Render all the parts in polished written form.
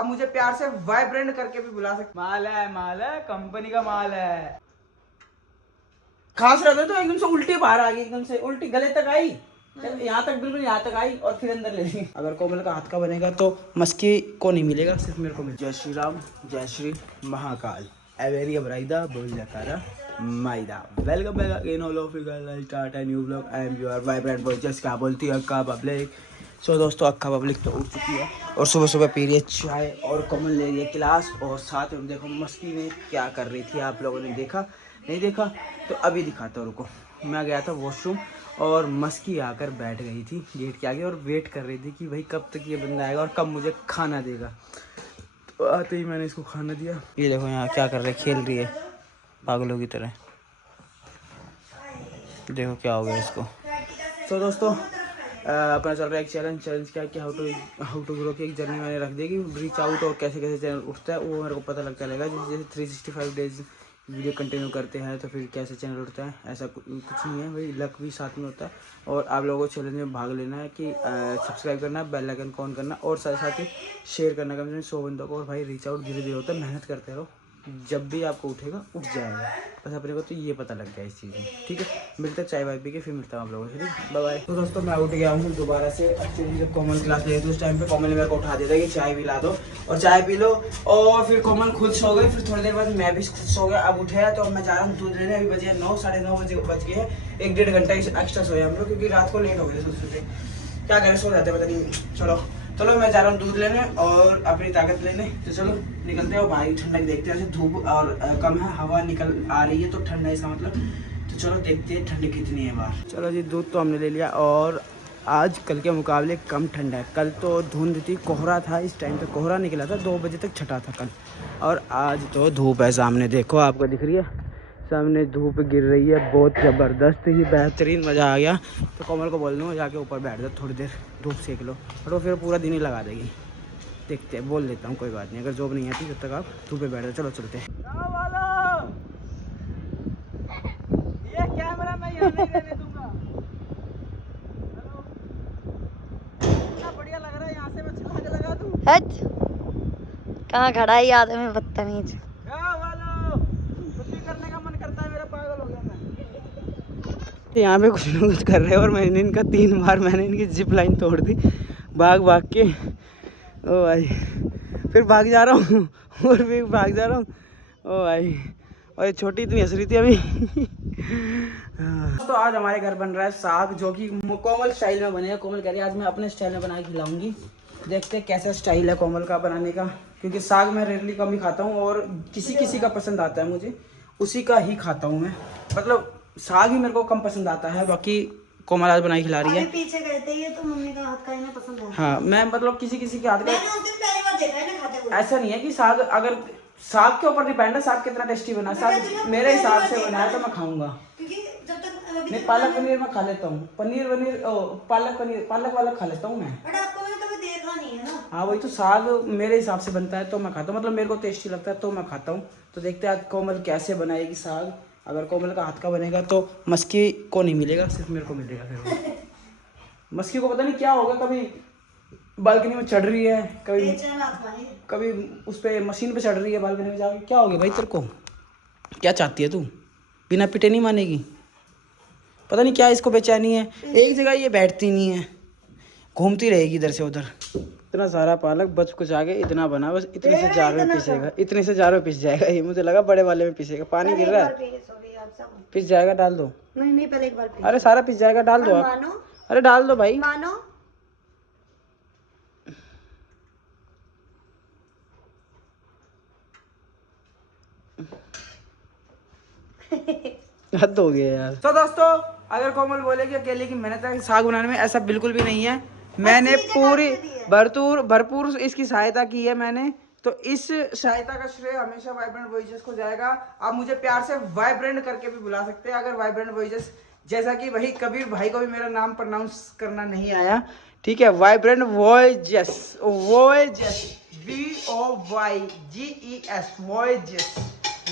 आप मुझे प्यार से वाइब्रेंट करके भी बुला सकते। माल है, कंपनी का माल है। खास रहता तो एकदम से उल्टी बाहर आ गई, एकदम से उल्टी गले तक आई, यहाँ तक, बिल्कुल यहाँ तक आई और फिर अंदर ले ली। अगर कोमल का हाथ का बनेगा तो मस्की को नहीं मिलेगा, सिर्फ मेरे को मिलेगा। जय श्री राम, जय श्री महाकाल, एवेरिया ब्राइदा बोल जाता माइदा। Welcome back again all of you guys, start a new vlog. I am your vibrant boy. Just क्या बोलती है अक्का पब्लिक। सो दोस्तों, अक्का पब्लिक तो उठ चुकी है और सुबह सुबह पी रही है चाय और कोमल ले रही है क्लास। और साथ में देखो मस्की ने क्या कर रही थी, आप लोगों ने देखा नहीं देखा तो अभी दिखाता हूँ, रुको। मैं गया था वॉशरूम और मस्की आकर बैठ गई थी गेट के आगे और वेट कर रही थी कि भाई कब तक ये बंदा आएगा और कब मुझे खाना देगा। तो आते ही मैंने इसको खाना दिया। ये देखो यहाँ क्या कर रहे, खेल रही है पागलों की तरह। देखो क्या हो गया इसको। तो दोस्तों अपना चल रहा है एक चैलेंज क्या कि हाउ टू ग्रो की एक जर्नी मैंने रख दी कि रीच आउट और कैसे कैसे चैनल उठता है वो मेरे को पता लगता रहेगा। जैसे 365 डेज वीडियो कंटिन्यू करते हैं तो फिर कैसे चैनल उठता है, ऐसा कुछ नहीं है भाई, लक भी साथ में होता है। और आप लोगों को चैलेंज में भाग लेना है कि सब्सक्राइब करना, बेल आइकन ऑन करना और साथ ही शेयर करना कम से कम 100 बंदों को। और भाई रीच आउट धीरे धीरे होता है, मेहनत करते रहो, जब भी आपको उठेगा उठ जाएगा। बस अपने को तो ये पता लग गया इस चीज़ में, ठीक है। मिलते चाय वाय पी के फिर मिलता हूँ आप लोगों से, ठीक। Bye bye. तो दोस्तों मैं उठ गया हूँ दोबारा से। एक्चुअली जब कोमल क्लास ले थी उस टाइम पे कोमल ने मेरे को उठा दिया था कि चाय पिला दो और चाय पी लो। और फिर कोमल खुद सो गई, फिर थोड़ी देर बाद मैं भी खुद सो गया। अब उठे तो अब मैं जा रहा हूँ दूध लेने। अभी बजे 9, 9:30 बजे बज गए हैं। 1-1.5 घंटा एक्स्ट्रा सोए हम लोग क्योंकि रात को लेट हो गए थे। क्या करें, सो जाते पता नहीं। चलो मैं जा रहा हूँ दूध लेने और अपनी ताकत लेने। तो चलो निकलते हैं भाई, ठंडक देखते हैं। धूप और कम है, हवा निकल आ रही है तो ठंडा है इसका मतलब। तो चलो देखते हैं ठंड कितनी है बाहर। चलो जी, दूध तो हमने ले लिया और आज कल के मुकाबले कम ठंडा है। कल तो धुंध थी, कोहरा था, इस टाइम तक कोहरा निकला था, 2 बजे तक छटा था कल। और आज तो धूप है, सामने देखो, आपको दिख रही है सामने धूप गिर रही है, बहुत ज़बरदस्त ही बेहतरीन, मज़ा आ गया। तो कोमल को बोल दूँगा जाके ऊपर बैठ जाओ, थोड़ी देर धूप सेक लो, और वो फिर पूरा दिन ही लगा देगी। देखते हैं, बोल देता हूँ, कोई बात नहीं। अगर जॉब नहीं आती तब तक आप धूप पे बैठ जाओ। चलो चलते हैं। ये कैमरा मैं यहाँ नहीं रहने दूँगा। इतना बढ़िया लग रहा है, यहाँ से मैं चला के लगा दूँ। कहाँ खड़ा है आदमी बदतमीज। यहाँ पे कुछ लोग कुछ कर रहे हैं और मैंने इनका 3 बार मैंने इनकी जिप लाइन तोड़ दी भाग भाग के। ओ भाई, फिर भाग जा रहा हूँ और फिर भाग जा रहा हूँ। ओ भाई, और ये छोटी इतनी हंस रही थी अभी। तो आज हमारे घर बन रहा है साग, जो कि कोमल स्टाइल में बनेगा। कोमल कह रही है आज मैं अपने स्टाइल में बना के खिलाऊंगी। देखते हैं कैसा स्टाइल है कोमल का बनाने का, क्योंकि साग मैं रेयरली कम ही खाता हूँ और किसी किसी का पसंद आता है, मुझे उसी का ही खाता हूँ मैं। मतलब साग ही मेरे को कम पसंद आता है, बाकी कोमल आज बनाई खिला रही है। पीछे गए थे, ये तो मम्मी का हाथ का ही पसंद है। हाँ, मैं मतलब किसी किसी के हाथ का, मैंने उस दिन पहली बार देखा है ना खाते हुए। ऐसा नहीं है कि साग, अगर साग के ऊपर डिपेंड है साग कितना टेस्टी बना है। साग मेरे हिसाब से बना है तो मैं खाऊंगा। जब तक नहीं, पालक पनीर मैं खा लेता हूँ, पालक पनीर, पालक वाला खा लेता हूँ मैं। बट आपको मैंने कभी देखा नहीं है ना। हाँ वही तो, साग मेरे हिसाब से बनता है तो मैं खाता हूँ, मतलब मेरे को टेस्टी लगता है तो मैं खाता हूँ। तो देखते हैं आज कोमल कैसे बनाएगी साग। अगर कोमल का हाथ का बनेगा तो मस्की को नहीं मिलेगा, सिर्फ मेरे को मिलेगा। फिर मस्की को पता नहीं क्या होगा, कभी बालकनी में चढ़ रही है, कभी उस पर मशीन पे चढ़ रही है बालकनी में जाके। क्या हो गया भाई तेरे को, क्या चाहती है तू? बिना पिटे नहीं मानेगी, पता नहीं क्या इसको बेचैनी है। एक जगह ये बैठती नहीं है, घूमती रहेगी इधर से उधर। इतना सारा पालक बच कुछ आगे, इतना बना, बस इतने से जार में पिसेगा, इतने से जार में पिस जाएगा ये। मुझे लगा बड़े वाले में पिसेगा। पानी गिर रहा है, पिस जाएगा, डाल दो। नहीं पहले एक बार अरे सारा पिस जाएगा, डाल दो आप। अरे डाल दो भाई, मानो। हद हो गया यार। तो दोस्तों, अगर कोमल बोलेगी अकेले की मेहनत है साग बनाने में, ऐसा बिल्कुल भी नहीं है। मैंने पूरी भरपूर इसकी सहायता की है मैंने। तो इस सहायता का श्रेय हमेशा वाइब्रेंट वॉइसेस को जाएगा। आप मुझे प्यार से वाइब्रेंट करके भी बुला सकते हैं, अगर वाइब्रेंट वॉइसेस, जैसा कि भाई कबीर भाई को भी मेरा नाम प्रोनाउंस करना नहीं आया, ठीक है। Vibrant voyages, voyages, VOYGES, voyages.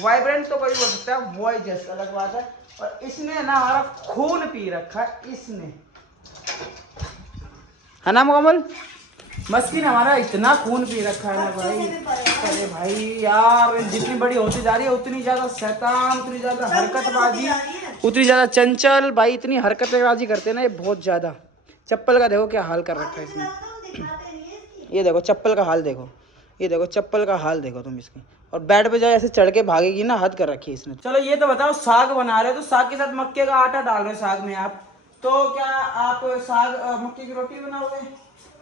Vibrant तो कोई बोल सकता है, वॉइजेस अलग बात है। और इसने ना हमारा खून पी रखा है, इसने, है ना कोमल? मस्की ने हमारा इतना खून पी रखा है ना भाई। अरे भाई यार, जितनी बड़ी होती जा रही है उतनी ज्यादा शैतान, उतनी ज्यादा हरकतबाजी, उतनी ज्यादा चंचल भाई, इतनी हरकतबाजी करते हैं ना ये बहुत ज्यादा। चप्पल का देखो क्या हाल कर रखा है इसने, ये देखो चप्पल का हाल देखो, ये देखो चप्पल का हाल देखो तुम इसकी। और बेड पे जाए ऐसे चढ़ के भागेगी ना, हद कर रखी है इसने। चलो ये तो बताओ, साग बना रहे हो तो साग के साथ मक्के का आटा डाल रहे हो साग में आप, तो क्या आप साग मक्के की रोटी बनाओगे?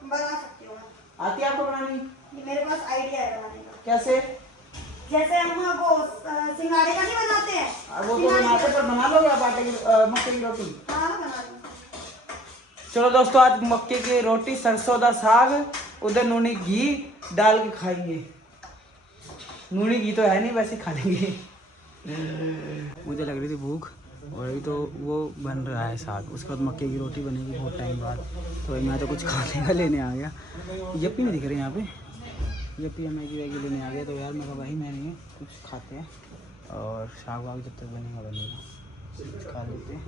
बना सकती हूँ। आती है आपको बनानी? मेरे पास आइडिया है बनाने का। कैसे? जैसे हम वो सिंगाड़े का नहीं बनाते हैं, वो तो बनाते, पर बना लोगे आप आटे की मक्के की रोटी? हाँ बना लूँ। चलो दोस्तों, आज मक्के की रोटी, सरसों दा साग, उधर नूनी घी डाल के खाएंगे। नूनी घी तो है नहीं, वैसे खा लेंगे। मुझे लग रही थी भूख, और अभी तो वो बन रहा है साग, उसके बाद मक्के की रोटी बनेगी बहुत टाइम बाद। तो मैं तो कुछ खाने का लेने आ गया। यप्पी नहीं दिख रही यहाँ पे, यप्पी मैगी वैगी लेने आ गया। तो यार मैं कहा भाई मैं नहीं कुछ खाते हैं, और साग वाग जब तक बनेगा कुछ खा लेते हैं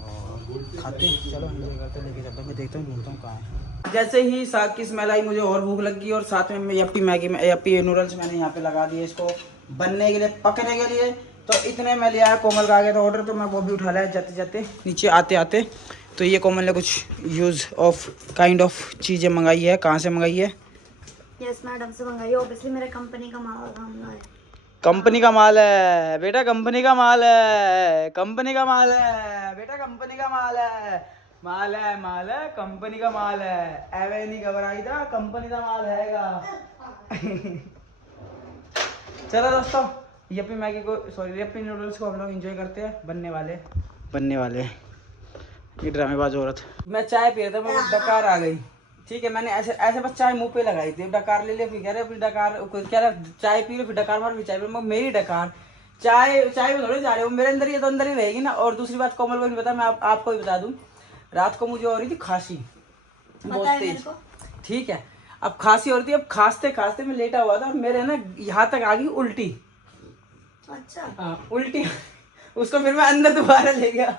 और खाते हैं। चलो एंजॉय करते लेके चलता हूँ, मैं देखता हूँ ढूंढता हूँ कहाँ है। जैसे ही साग की स्मेल आई मुझे और भूख लगी, और साथ में यप्पी मैगी में यप्पी नूडल्स मैंने यहाँ पे लगा दिए इसको बनने के लिए, पकने के लिए। तो इतने में लिया है, कोमल का आ गया था ऑर्डर, तो मैं वो भी उठा लाया जाते जाते नीचे आते आते। तो ये कोमल ने कुछ यूज़ ऑफ काइंड ऑफ चीज़ें मंगाई है। कहाँ से मंगाई है? यस मैडम से मंगाई, ऑब्वियसली मेरे कंपनी का माल है। कंपनी का माल है बेटा, कंपनी का माल है, कंपनी का माल है बेटा, कंपनी का माल है, माल है, माल है, कंपनी का माल है। एवे नहीं घबराई था, कंपनी का माल हैगा। चलो दोस्तों, यप्पी मैगी को, सॉरी यप्पी नूडल्स को हम लोग एंजॉय करते हैं। बनने वाले ये ड्रामेबाज औरत। मैं चाय पी रहा था, मेरे को डकार आ गई। ठीक है, मैंने ऐसे बस चाय मुंह पे लगाई थी, डकार ले लिया। फिर कह रहे फिर डकार, कह रहा चाय पी लो, फिर डकार मारो, फिर चाय पी। मेरी डकार चाय में थोड़ी जा रहे हो, मेरे अंदर ही, तो अंदर ही रहेगी ना। और दूसरी बात कोमल को नहीं पता, मैं आपको भी बता दूं, रात को मुझे हो रही थी खांसी बहुत तेज। ठीक है, अब खांसी हो रही थी, अब खांसते खांसते मैं लेटा हुआ था, और मेरे ना यहाँ तक आ गई उल्टी। अच्छा हाँ उल्टी। उसको फिर मैं अंदर दोबारा ले गया।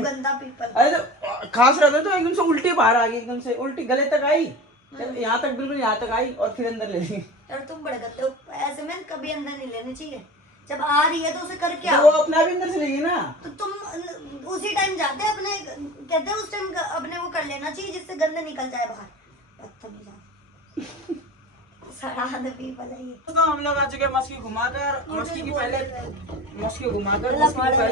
गंदा पीपल। अरे तो खांस रहा था तो एकदम से उल्टी बाहर आ गई, एकदम से उल्टी गले तक आई, यहाँ तक, बिल्कुल यहाँ तक आई, और फिर अंदर ले ली। यार तुम बड़े गंदे हो, ऐसे में कभी अंदर नहीं लेनी चाहिए। जब आ रही है तो उसे कर क्या, तो वो अपना भी अंदर से लेगी ना। तो तुम उसी टाइम जाते अपने, कहते हैं उस टाइम अपने वो कर लेना चाहिए जिससे गंदे निकल जाए बाहर। बदतमीज तो हम लोग आ चुके हैं मस्की घुमाकर, मस्की की पहले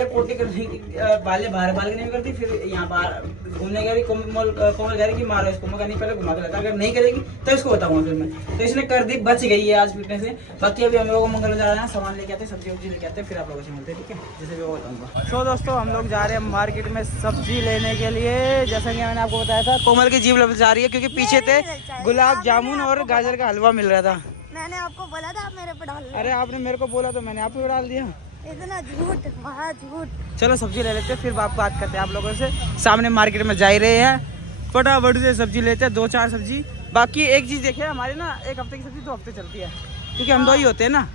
पोटी करने की बालकनी में करती, फिर यहाँ बाहर घूमने गई। कोमल कह रही कि मारो इसको, मैं नहीं पहले घुमा के लाता, अगर नहीं करेगी तो इसको बताऊंगा फिर मैं। तो इसने कर दी, बच गई है आज पीटने से। बाकी अभी हम लोगों को मंगल जा रहे हैं, सामान लेके आते, सब्जी वब्जी लेके आते, फिर आप लोगों से मिलते हैं, ठीक है, जैसे भी वो बताऊंगा। सो दोस्तों, हम लोग जा रहे हैं मार्केट में सब्जी लेने के लिए। जैसा कि मैंने आपको बताया था, कोमल की जीभ ललचा रही है क्योंकि पीछे थे गुलाब जामुन और गाजर का हलवा मिल रहा था। मैंने आपको बोला था आप मेरे पे डाल। अरे आपने मेरे को बोला तो मैंने आप पे डाल दिया। इतना झूठ, महा झूठ। चलो सब्जी ले लेते हैं, फिर बात करते हैं आप लोगों से। सामने मार्केट में जा ही रहे हैं, फटाफट से सब्जी लेते हैं, 2-4 सब्जी। बाकी एक चीज़ देखिए, हमारे ना 1 हफ्ते की सब्जी 2 हफ्ते चलती है, क्योंकि हम 2 ही होते हैं ना।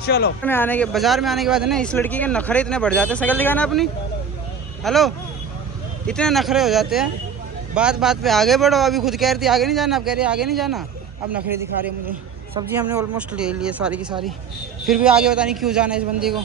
चलो बाजार में आने के बाद ना इस लड़की के नखरे इतने बढ़ जाते हैं। शकल दिखाना अपनी, हेलो, इतने नखरे हो जाते हैं, बात बात पे आगे बढ़ो। अभी खुद कह रही थी आगे नहीं जाना, अब कह रही है आगे नहीं जाना, अब नखरे दिखा रही है मुझे। सब्जी हमने ऑलमोस्ट ले ली है सारी की सारी, फिर भी आगे पता नहीं क्यों जाना है इस बंदी को।